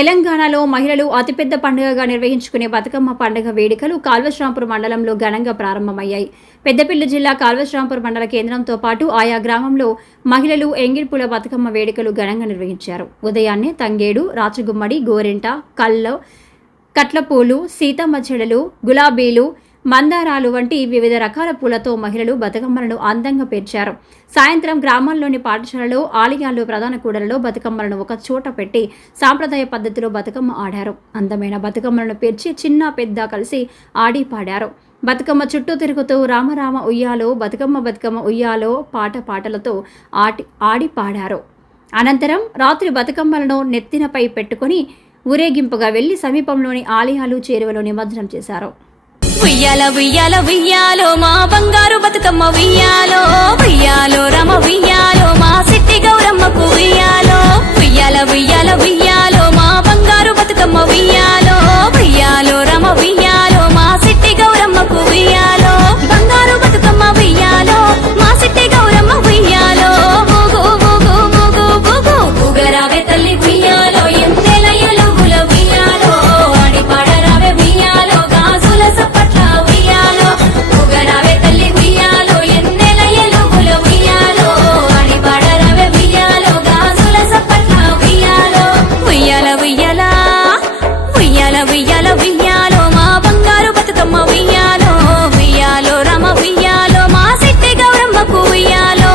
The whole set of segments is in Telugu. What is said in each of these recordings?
తెలంగాణలో మహిళలు అతిపెద్ద పండుగగా నిర్వహించుకునే బతుకమ్మ పండుగ వేడుకలు కాల్వశ్రాంపూర్ మండలంలో ఘనంగా ప్రారంభమయ్యాయి. పెద్దపల్లి జిల్లా కాల్వశ్రాంపూర్ మండల కేంద్రంతో పాటు ఆయా గ్రామంలో మహిళలు ఎంగిల్పుల బతుకమ్మ వేడుకలు ఘనంగా నిర్వహించారు. ఉదయాన్నే తంగేడు, రాచగుమ్మడి, గోరెంట, కట్లపూలు, సీతమ్మ చెడలు, గులాబీలు, మందారాలు వంటి వివిధ రకాల పూలతో మహిళలు బతుకమ్మలను అందంగా పేర్చారు. సాయంత్రం గ్రామాల్లోని పాఠశాలలో, ఆలయాల్లో, ప్రధాన కూడలలో బతుకమ్మలను ఒక చోట పెట్టి సాంప్రదాయ పద్ధతిలో బతుకమ్మ ఆడారు. అందమైన బతుకమ్మలను పేర్చి చిన్న పెద్ద కలిసి ఆడి పాడారు. బతుకమ్మ చుట్టూ తిరుగుతూ రామరామ ఉయ్యాలో, బతుకమ్మ ఉయ్యాలో పాటలతో ఆడి పాడారు. అనంతరం రాత్రి బతుకమ్మలను నెత్తినపై పెట్టుకుని ఊరేగింపుగా వెళ్లి సమీపంలోని ఆలయాలు, చేరువలో నిమజ్జనం చేశారు. ఉయ్యాల ఉయ్యాల ఉయ్యాలో మా బంగారు బతుకమ్మ ఉయ్యాలో, ఉయ్యాలో రమ ఉయ్యాలో మా సిట్టి గౌరమ్మకు ఉయ్యాలో. ఉయ్యాల ఉయ్యాల ఉయ్యాలో మా బంగారు బతుకమ్మ ఉయ్యాలో, ఉయ్యాలో రమ ఉయ్యాలో మా సిట్టి గౌరమ్మకు ఉయ్యాలో. బంగారు బతుకమ్మ ఉయ్యాలో మా సిట్టి గౌరమ్మ ఉయ్యాలో. ఊగు ఊగు ఊగు ఊగు ఊగరావే తల్లి ఉయ్యాలో, ఎంతెల ఎలుగుల ఉయ్యాలో, ఆడి పాడరావే ఉయ్యాలో, గాజుల సప్పట్ల ఉయ్యాలో. ఊగరావే తల్లి ఉయ్యాలో, ఎంతెల ఎలుగుల ఉయ్యాలో, ఆడి పాడరావే ఉయ్యాలో, గాజుల సప్పట్ల ఉయ్యాలో. ఉయ్యాల ఉయ్యాల ఉయ్యాల ఉయ్యాల ఉయ్యాలో మా బంగారు బతుకమ్మ ఉయ్యాలో, ఉయ్యాలో రమ ఉయ్యాలో మా సిట్టి గౌరమ్మకు ఉయ్యాలో.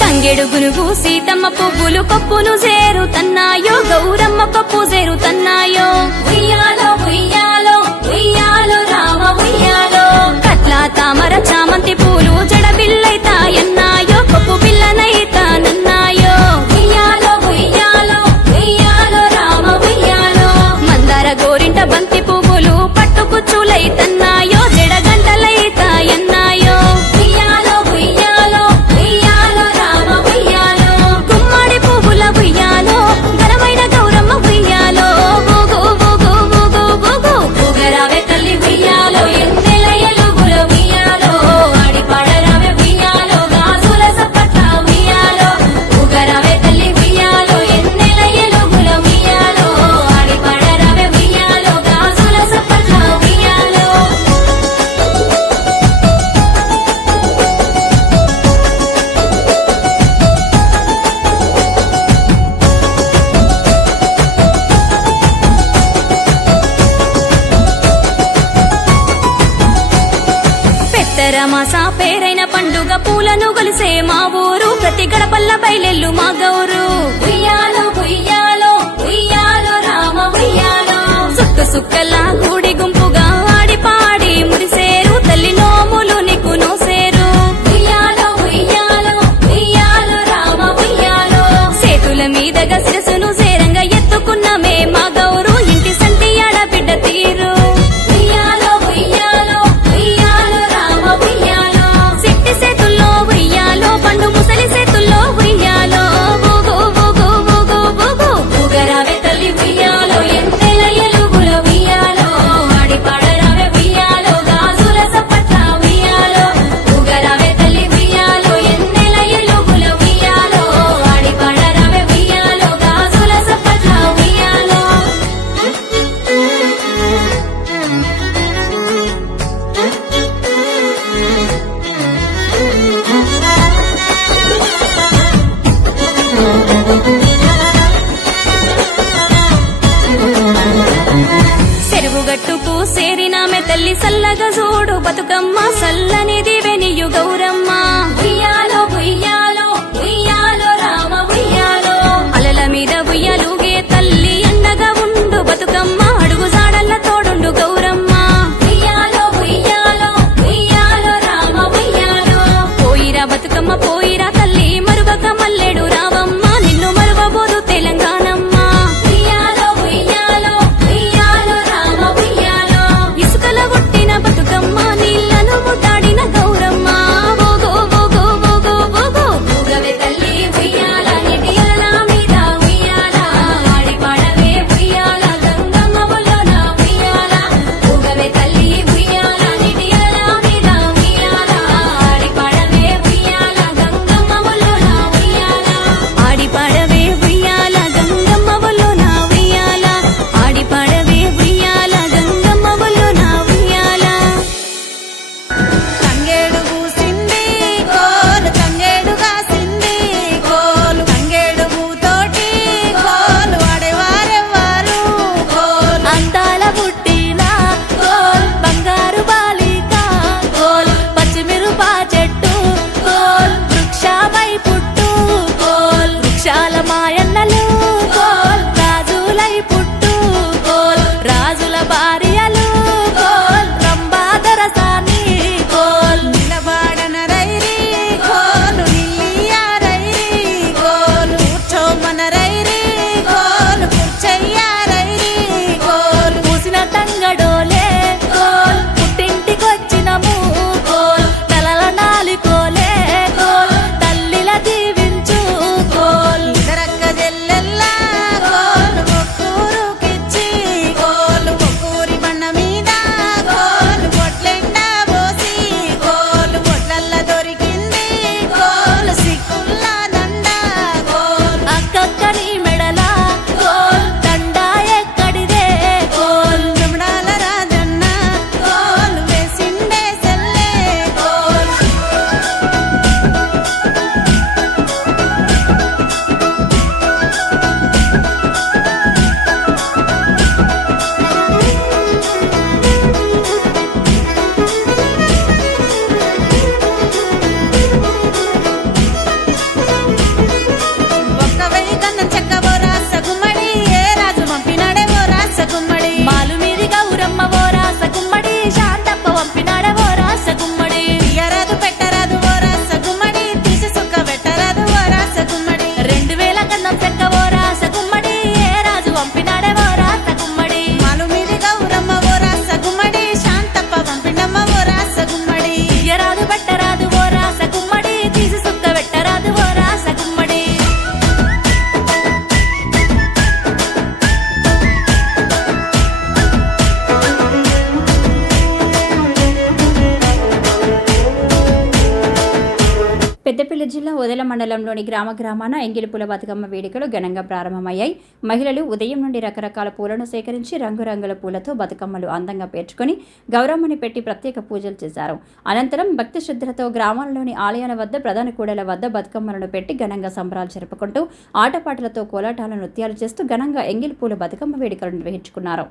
తంగెడు గునుగు సీతమ్మ పువ్వులు కొప్పును చేరుతన్నాయో, గౌరమ్మ కొప్పు చేరుతన్నాయో. ఉయ్యాలో ఉయ్యాలో ఉయ్యాలో రామ ఉయ్యాలో, కట్ల తామర చామంతి పూలు జడబిల్లైతాయన్నాయో, కొప్పు పిల్లనైతానన్నాయో. ఉయ్యాలో ఉయ్యాలో ఉయ్యాలో రామ ఉయ్యాలో, మందార గోరింట బంతి పువ్వులు పట్టుకుచ్చులైతన్నాయో, జడగంటలైతాయన్నాయో. ఉయ్యాలో ఉయ్యాలో ఉయ్యాలో రామ ఉయ్యాలో, గుమ్మడి పువ్వుల ఉయ్యాలో, ఘనమైన గౌరమ్మ ఉయ్యాలో. ఊగు ఊగు ఊగు ఊగు ఊగరావే తల్లి ఉయ్యాలో, ఎంతెల ఎలుగుల ఉయ్యాలో, ఆడి పాడరావే ఉయ్యాలో, గాజుల సప్పట్ల ఉయ్యాలో. ఊగరావే తల్లి ఉయ్యాలో, ఎంతెల ఎలుగుల ఉయ్యాలో, ఆడి పాడరావే ఉయ్యాలో, గాజుల సప్పట్ల ఉయ్యాలో. పెత్తరమాస పేరైన పండుగ పూలను గొలిసే మా ఊరు, ప్రతి గడపల్ల బయలెల్లు మా గౌరు. ఉయ్యాలో ఉయ్యాలో ఉయ్యాలో రామ ఉయ్యాలో, సుక్క సుక్కల గూడి గుంపుగా ఆడి పాడి మురిసేరు, తల్లి నోములు నీకు నోసేరు. ఉయ్యాలో ఉయ్యాలో ఉయ్యాలో రామ ఉయ్యాలో, సేతుల మీదగా శిరసును సేరంగా ఎత్తుకున్నమే మా గౌరు, ఇంటి సంటి ఆడబిడ్డ తీరు. ఉయ్యాలో ఉయ్యాలో ఉయ్యాలో రామ ఉయ్యాలో, సిట్టి సేతుల్లో ఉయ్యాలో, పండు ముసలి సేతుల్లో ఉయ్యాలో. ఊగు ఊగు ఊగు ఊగు ఊగరావే తల్లి ఉయ్యాలో, ఎంతెల ఎలుగుల ఉయ్యాలో, ఆడి పాడరావే ఉయ్యాలో, గాజుల సప్పట్ల ఉయ్యాలో. ఊగరావే తల్లి ఉయ్యాలో, ఎంతెల ఎలుగుల ఉయ్యాలో, ఆడి పాడరావే ఉయ్యాలో, గాజుల సప్పట్ల ఉయ్యాలో. చెరువు గట్టుకు సేరినామె తల్లి సల్లగా చూడు బతుకమ్మ, సల్లని దివెనియు గౌరమ్మ. ఉయ్యాలో ఉయ్యాలో ఉయ్యాలో రామ ఉయ్యాలో, అలల మీద ఉయ్యాలుగే తల్లి అండగా ఉండు బతుకమ్మ, అడుగు జాడల్ల తోడుండు గౌరమ్మ. ఉయ్యాలో ఉయ్యాలో ఉయ్యాలో రామ ఉయ్యాలో, పోయిరా బతుకమ్మ పోయిరా తల్లి, మరువక మల్లెడు రావమ్మ, నిన్ను మరువబోదు తెలంగాణమ్మ. ఉయ్యాలో ఉయ్యాలో ఉయ్యాలో రామ ఉయ్యాలో, ఇసుకల పుట్టిన బతుకమ్మ, నీళ్ళ చెట్టు కోల్ వృక్షమై పుట్టు కోల్ వృక్షాల మాయన్నలు కోల్ రాజులై పుట్టు కోల్ రాజుల భార్యలు కోల్ రంబాదరసాని కోల్ నిలబడనరైరి కోలు నిలియారైరి కోలు కూర్చోమనరైరి కోలు కూర్చయ్యారైరి కోలు పూసిన తంగడోలే కోల్ పుట్టింటికొచ్చినము కోల్ తలల నాలిపోలే కోల్ తల్లిల దీవించు కోల్ ఇదరక్క జల్లెల్లా కోలు ఒక్కూరుకిచ్చి కోలు ఒక్కూరి బండ మీద కోలు బొట్లెండా పోసి కోలు బొట్లల్ల దొరికింది కోలు సిక్కుల్లా దండ కోలు అక్కక్కని మెడల కోల్ దండా ఎక్కడిదే కోల్ జమడాల రాజన్న కోలు వేసిండే సెల్లే కోలు ఒక్క వెయ్యి కన్న చెక్క ఓ రాస గుమ్మడి ఏ రాజు పంపినాడే ఓ రాస గుమ్మడి మాలు మీది గౌరమ్మ ఓ రాస గుమ్మడి శాంతప్ప వంపినాడ ఓ రాస గుమ్మడి తీయరాదు పెట్టరాదు ఓ రాస గుమ్మడి తీసి సుక్క పెట్టరాదు ఓ రాస గుమ్మడి 2000 కన్నం చెక్క ఓ రాస గుమ్మడి ఏ రాజు వంపినాడే ఓ రాస గుమ్మడి మాలు మీది గౌరమ్మ ఓ రాస గుమ్మడి శాంతప్ప పంపినమ్మ ఓ రాస గుమ్మడి తీయరాదు పెట్టరాదు ఓ రాస గుమ్మడి తీసి సుక్క పెట్టరాదు ఓ రాస గుమ్మడి పెద్దపల్లి జిల్లా ఉదల మండలంలోని గ్రామాన ఎంగిలిపూల బతుకమ్మ వేడుకలు ఘనంగా ప్రారంభమయ్యాయి. మహిళలు ఉదయం నుండి రకరకాల పూలను సేకరించి రంగురంగుల పూలతో బతుకమ్మలు అందంగా పేర్చుకొని గౌరమ్మని పెట్టి ప్రత్యేక పూజలు చేశారు. అనంతరం భక్తి శ్రద్ధలతో గ్రామాలలోని ఆలయాల వద్ద ప్రధాన కూడల వద్ద బతుకమ్మలను పెట్టి ఘనంగా సంబరాలు జరుపుకుంటూ ఆటపాటలతో కోలాటాల నృత్యాలు చేస్తూ ఘనంగా ఎంగిలిపూల బతుకమ్మ వేడుకలు నిర్వహించుకున్నారు.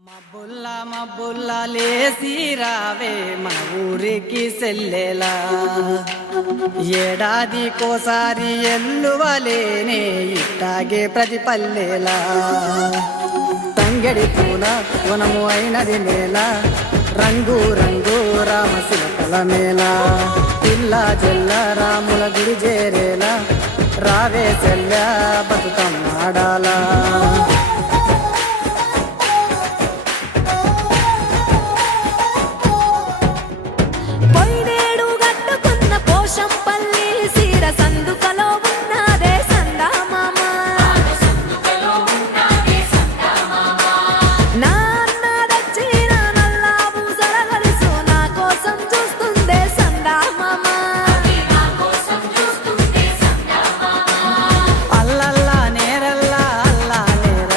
మబ్బుల్లా మబ్బుల్లా లేసి రావే మన ఊరికి సెల్లెలా ఏడాదికోసారి ఎల్లువలేనే ఇట్టాగే ప్రతి పల్లెలా తంగడి పూల వనము అయినది నేల రంగు రంగు రామశిల్పల మేళ పిల్ల జల్ల రాముల గుడి చేరేలా రావే సెల్ల బతుకమ్మాడాలా పొయ్యినేడు గట్టుకున్న పోషంపల్లి సీర సందుకలో ఉన్నదే సందామామ నా అన్న దచ్చిన నల్లా పూసల గలుసు నా కోసం చూస్తుందే సందామామ అల్లల్లా నేరల్లా అల్లా నేర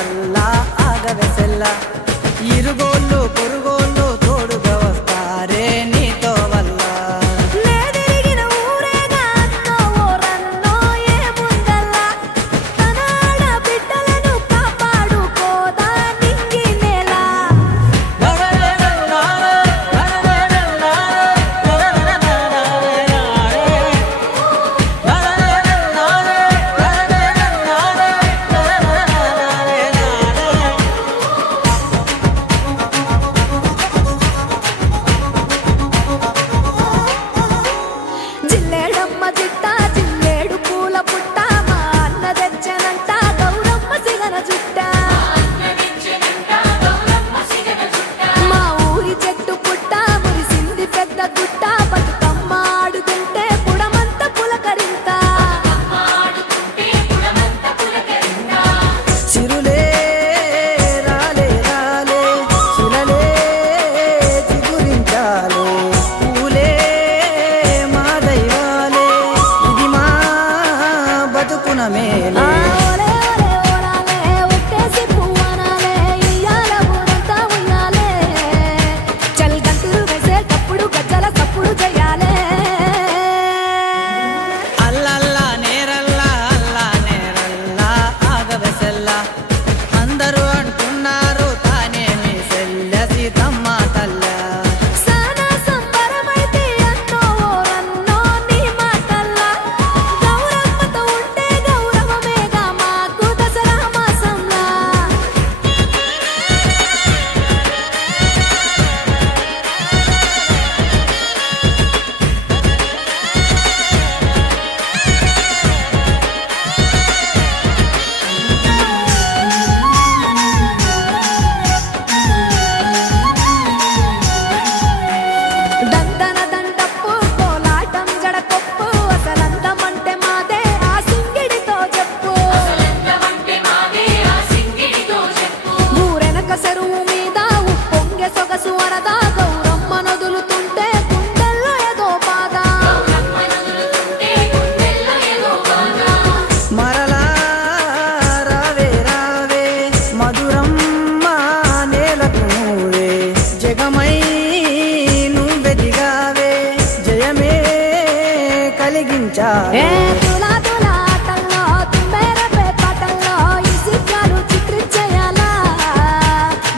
వెలిగించా ఏ తులా తులా ఆటల్లో తుమ్మెర పేపాటల్లో ఈ సిగ్గాలు చిత్రించేయాలా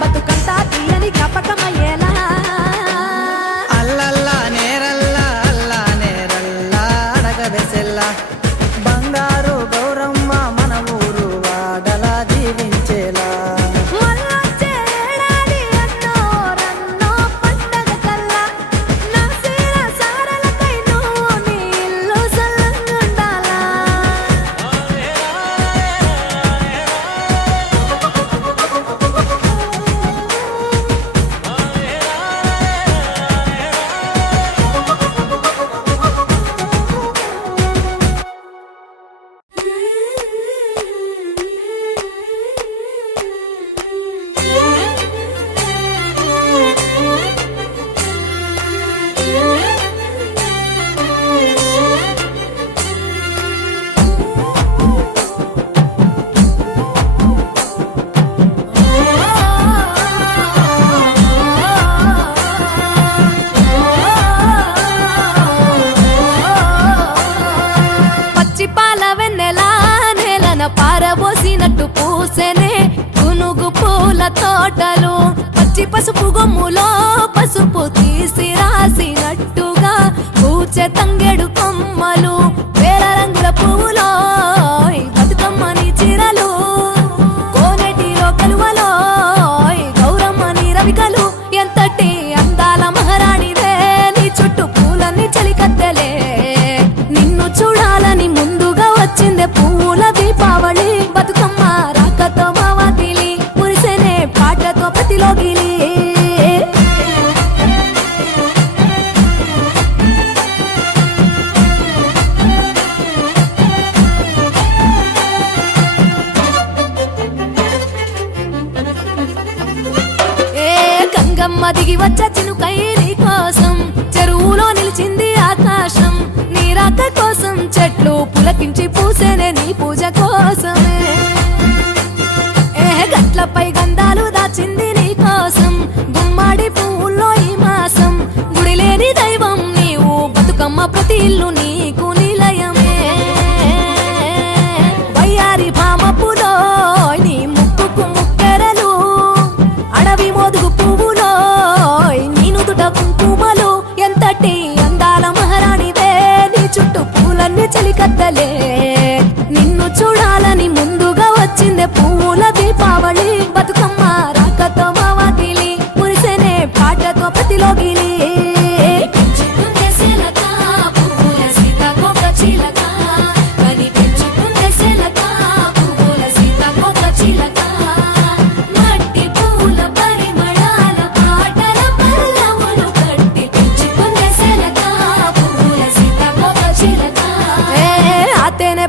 బతుకంతా తీయని జ్ఞాపకమయ్యేలా అల్లల్లా నేరల్లా అల్లా నేరల్లా అడగదెసెల్లా బంగారు గౌరమ్మ మన ఊరు వాడలా జీవించేలా మళ్ళొచ్చే ఏడాది అన్నో రన్నో పండగ కల్లా నా సీర సారలకై నువ్వు నీ ఇల్లు సల్లంగుండాలా పచ్చి పాల వెన్నెలా నేలన పారబోసినట్టు పూసెనే గునుగు పూల తోటలు పచ్చి పసుపు గొమ్ములో పసుపు తీసి రాసినట్టుగా పూచె తంగెడు కొమ్మలు వేల రంగుల పువ్వులో ఈ బతుకమ్మని చీరలు కోనేటిలో కలువలో ఈ గౌరమ్మని రవికలు ఎంతటి అందాల మహారాణివే నీ చుట్టూ పూలన్నీ చలికత్తెలే నిన్ను చూడాలని ముందుగా వచ్చిందే పువ్వుల దీపావళి బతుకమ్మ రాకతో మావాతిలి మురిసెనే పాటతో ప్రతిలోగిలి ఏ గంగమ్మ దిగి వచ్చ చినుకై నీ కోసం చెరువులో నిలిచింది ఆకాశం నీ రాక కోసం చెట్లు పులకించి పూసేనే నీ పూజ కోసమే ఏ గట్లపై గంధాలు దాచింది నీ కోసం గుమ్మాడి పువ్వుల్లో ఈ మాసం గుడి లేని దైవం నీవు బతుకమ్మ ప్రతి ఇల్లు నీకు నిలయమే వయ్యారి భామపులో నీ ముక్కుకు ముక్కెరలు అడవి మోదుగు పువ్వులో నీ నుదుట కుంకుమలు ఎంతటి అందాల మహారాణివే నీ చుట్టూ పూలన్నీ చలికత్తలే నిన్ను చూడాలని ముందుగా వచ్చిందే పువ్వుల దీపావళి బతుకమ్మ రాకతో మావాతిలి మురిసెనే పాటతో ప్రతిలోగిలి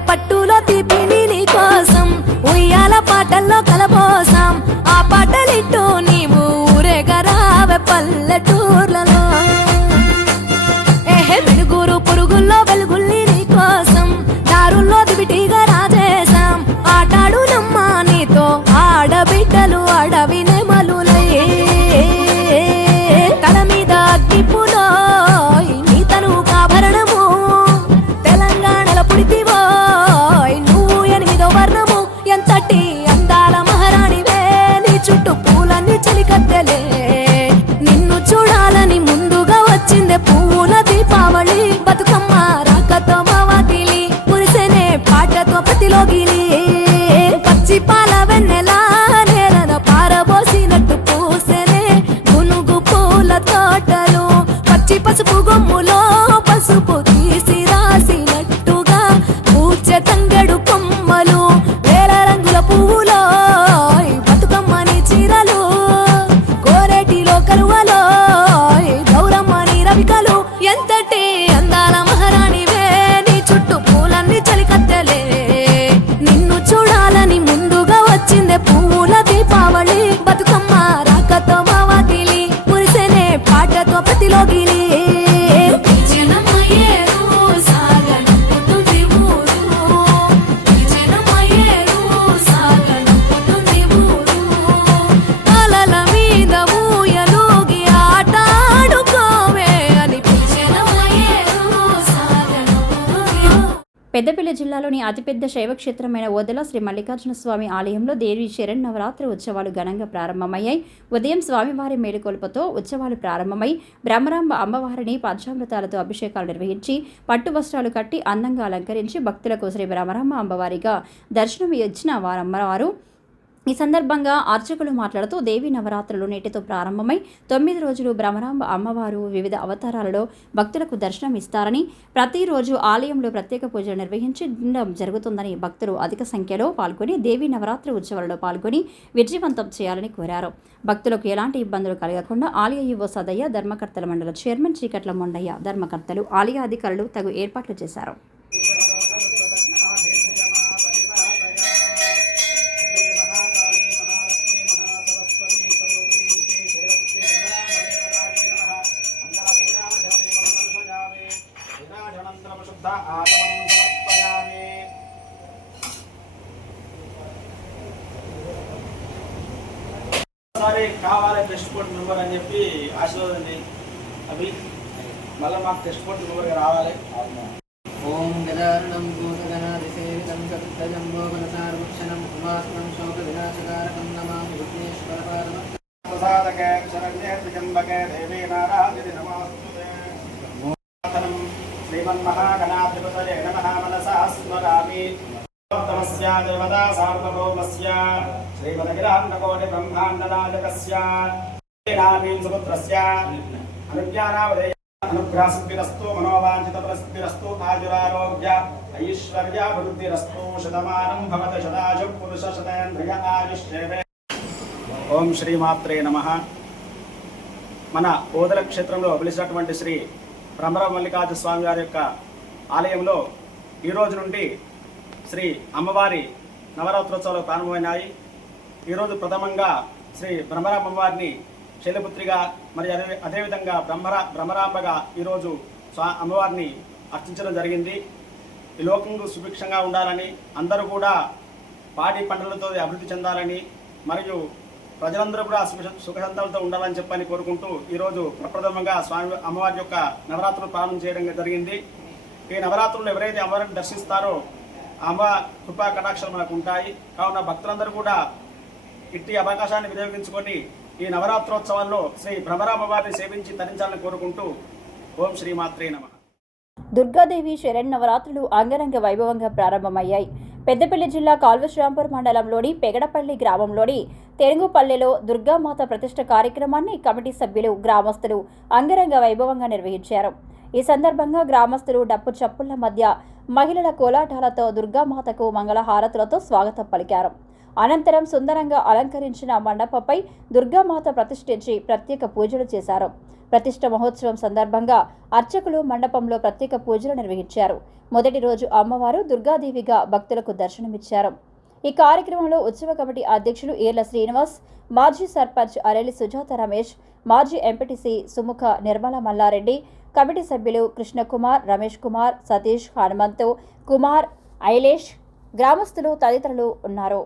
పట్టులో తీపిని నీ కోసం ఉయ్యాల పాటల్లో కలబోసాం ఆ పాటలిట్టు నీవు ఊరేగరావే పల్లెటూర్లలో ఏహే వెలుగురు పురుగుల్లో వెలుగుల్ని నీ కోసం దారుల్లో దివిటిగా రాజేశాం ఆటాడు నమ్మ నీతో ఆడబిడ్డలు అడవి నెమలులై తల మీద అగ్గిపులో నీ తను కాభరణము తెలంగాణలో పుడితివో పెద్దపల్లి జిల్లాలోని అతిపెద్ద శైవక్షేత్రమైన ఓదెల శ్రీ మల్లికార్జున స్వామి ఆలయంలో దేవి శరన్నవరాత్రి ఉత్సవాలు ఘనంగా ప్రారంభమయ్యాయి. ఉదయం స్వామివారి మేలుకొలుపుతో ఉత్సవాలు ప్రారంభమై బ్రహ్మరాంబ అమ్మవారిని పంచామృతాలతో అభిషేకాలు నిర్వహించి పట్టు వస్త్రాలు కట్టి అందంగా అలంకరించి భక్తులకు శ్రీ బ్రహ్మరాంబ అమ్మవారిగా దర్శనం ఇచ్చిన వారమ్మవారు. ఈ సందర్భంగా అర్చకులు మాట్లాడుతూ దేవీ నవరాత్రులు నేటితో ప్రారంభమై 9 రోజులు బ్రహ్మరాంబ అమ్మవారు వివిధ అవతారాలలో భక్తులకు దర్శనం ఇస్తారని, ప్రతిరోజు ఆలయంలో ప్రత్యేక పూజలు నిర్వహించడం జరుగుతుందని, భక్తులు అధిక సంఖ్యలో పాల్గొని దేవీ నవరాత్రి ఉత్సవాలలో పాల్గొని విజయవంతం చేయాలని కోరారు. భక్తులకు ఎలాంటి ఇబ్బందులు కలగకుండా ఆలయ ఈవో సదయ్య, ధర్మకర్తల మండల చైర్మన్ చీకట్ల మొండయ్య, ధర్మకర్తలు, ఆలయ అధికారులు తగు ఏర్పాట్లు చేశారు. కావాలి టెస్ట్ పోర్ట్ నెంబర్ అని చెప్పి ఆశీర్వాదండి. అవి మళ్ళీ మాకు టెస్ట్ పోర్ట్ నెంబర్ రావాలి. ఓం గదారణం భూతగణాదిసేవితం సప్తజంబోగణసార్వక్షణం ఉమాస్మం శోక వినాశకారకం నమామి విఘ్నేశ్వర ప్రసాదకే శరణ్యే త్రిజంబకే దేవీ నారాయణి నమోస్తుతే. శ్రీమన్మహాగణాధిపతయే నమః మనసా స్మరామి. తమస్య దేవతా సార్వభౌమస్య శ్రీమదఖిలాండకోటి బ్రహ్మాండనాయకస్య నామీం సుపుత్రస్య అనుజ్ఞానావదేయ అనుగ్రహసిద్ధిరస్తు మనోవాంఛితఫలసిద్ధిరస్తు ఆయురారోగ్య ఐశ్వర్యాభివృద్ధిరస్తు శతమానం భవతి శతాజు పురుష శతేంద్రియ ఆయుష్యేవే. ఓం శ్రీమాత్రే నమః. మన ఓదెల క్షేత్రంలో వెలిసినటువంటి శ్రీ బ్రహ్మరాంబ మల్లికార్జున స్వామి వారి యొక్క ఆలయంలో ఈరోజు నుండి శ్రీ అమ్మవారి నవరాత్రోత్సవాలు ప్రారంభమైనాయి. ఈరోజు ప్రథమంగా శ్రీ బ్రహ్మరాంబ అమ్మవారిని శైలపుత్రిగా మరి అదేవిధంగా బ్రహ్మరాంబగా ఈరోజు అమ్మవారిని అర్చించడం జరిగింది. ఈ లోకంలో సుభిక్షంగా ఉండాలని, అందరూ కూడా పాడి పంటలతో అభివృద్ధి చెందాలని, మరియు ప్రజలందరూ కూడా సుఖశాంతాలతో ఉండాలని చెప్పని కోరుకుంటూ ఈరోజు ప్రప్రథమంగా స్వామి అమ్మవారి యొక్క నవరాత్రులు ప్రారంభం చేయడం జరిగింది. ఈ నవరాత్రులు ఎవరైతే అమ్మవారిని దర్శిస్తారో అమ్మ కృపా కటాక్షాలు మనకు ఉంటాయి. కావున భక్తులందరూ కూడా ఇట్టి అవకాశాన్ని వినియోగించుకొని ఈ నవరాత్రోత్సవాల్లో శ్రీ బ్రహ్మరాంబవారిని సేవించి తరించాలని కోరుకుంటూ ఓం శ్రీమాత్రే నమః. దుర్గాదేవి శరన్నవరాత్రులు అంగరంగ వైభవంగా ప్రారంభమయ్యాయి. పెద్దపల్లి జిల్లా కాల్వశ్రాంపూర్ మండలంలోని పెగడపల్లి గ్రామంలోని తెనుగుపల్లెలో దుర్గామాత ప్రతిష్ఠ కార్యక్రమాన్ని కమిటీ సభ్యులు, గ్రామస్తులు అంగరంగ వైభవంగా నిర్వహించారు. ఈ సందర్భంగా గ్రామస్తులు డప్పు చప్పుళ్ల మధ్య మహిళల కోలాటాలతో దుర్గామాతకు మంగళహారతులతో స్వాగతం పలికారు. అనంతరం సుందరంగా అలంకరించిన మండపంపై దుర్గామాత ప్రతిష్ఠించి ప్రత్యేక పూజలు చేశారు. ప్రతిష్ఠ మహోత్సవం సందర్భంగా అర్చకులు మండపంలో ప్రత్యేక పూజలు నిర్వహించారు. మొదటి రోజు అమ్మవారు దుర్గాదేవిగా భక్తులకు దర్శనమిచ్చారు. ఈ కార్యక్రమంలో ఉత్సవ కమిటీ అధ్యక్షులు ఏర్ల శ్రీనివాస్, మాజీ సర్పంచ్ అరెలి సుజాత రమేష్, మాజీ ఎంపీటీసీ సుముఖ నిర్మల మల్లారెడ్డి, కమిటీ సభ్యులు కృష్ణకుమార్, రమేష్ కుమార్, సతీష్, హనుమంతు కుమార్, ఐలేష్, గ్రామస్తులు తదితరులు ఉన్నారు.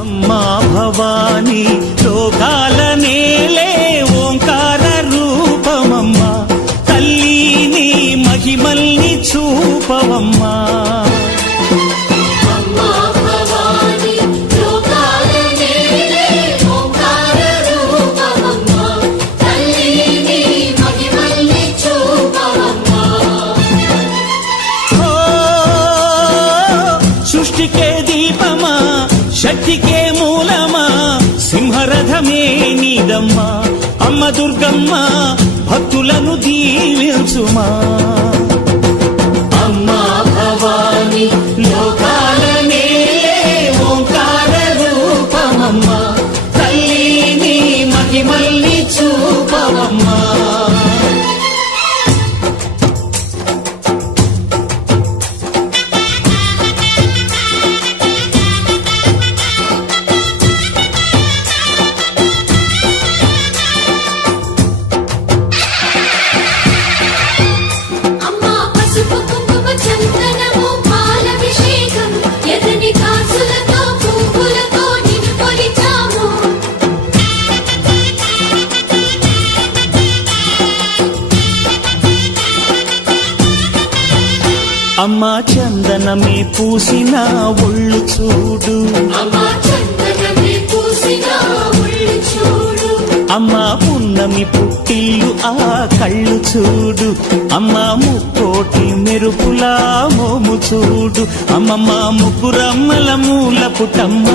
అమ్మా భవానీ లోకాల నేలే ఓంకార రూపమమ్మా, తల్లిని మహిమల్ని చూపవమ్మా. సృష్టికే దీపమా, శక్తికే మూలమా, సింహరథమే నీదమ్మా. అమ్మ దుర్గమ్మ భక్తులను దీవించుమా. అమ్మా భవానీ లోకాల నేలే ఓంకార రూపమమ్మా, తల్లిని మహిమల్ని చూపవమ్మా. అమ్మా చందనమే పూసిన ఒళ్ళు చూడు అమ్మా పున్నమి పుట్టిల్లు ఆ కళ్ళు చూడు అమ్మా ముక్కోటి మెరుపులా మోము చూడు అమ్మమ్మ ముగ్గురమ్మల మూల పుటమ్మ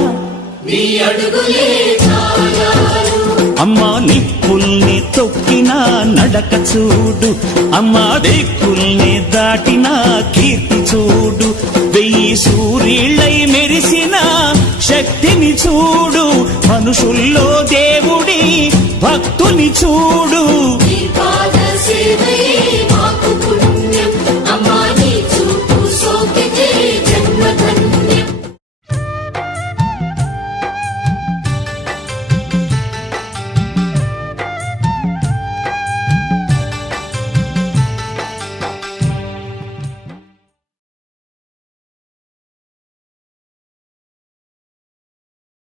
అమ్మా నిప్పుల్ని తొక్కిన నడక చూడు అమ్మా దిక్కుల్ని దాటిన కీర్తి చూడు 1000 సూర్యులై మెరిసిన శక్తిని చూడు మనుషుల్లో దేవుడి భక్తుని చూడు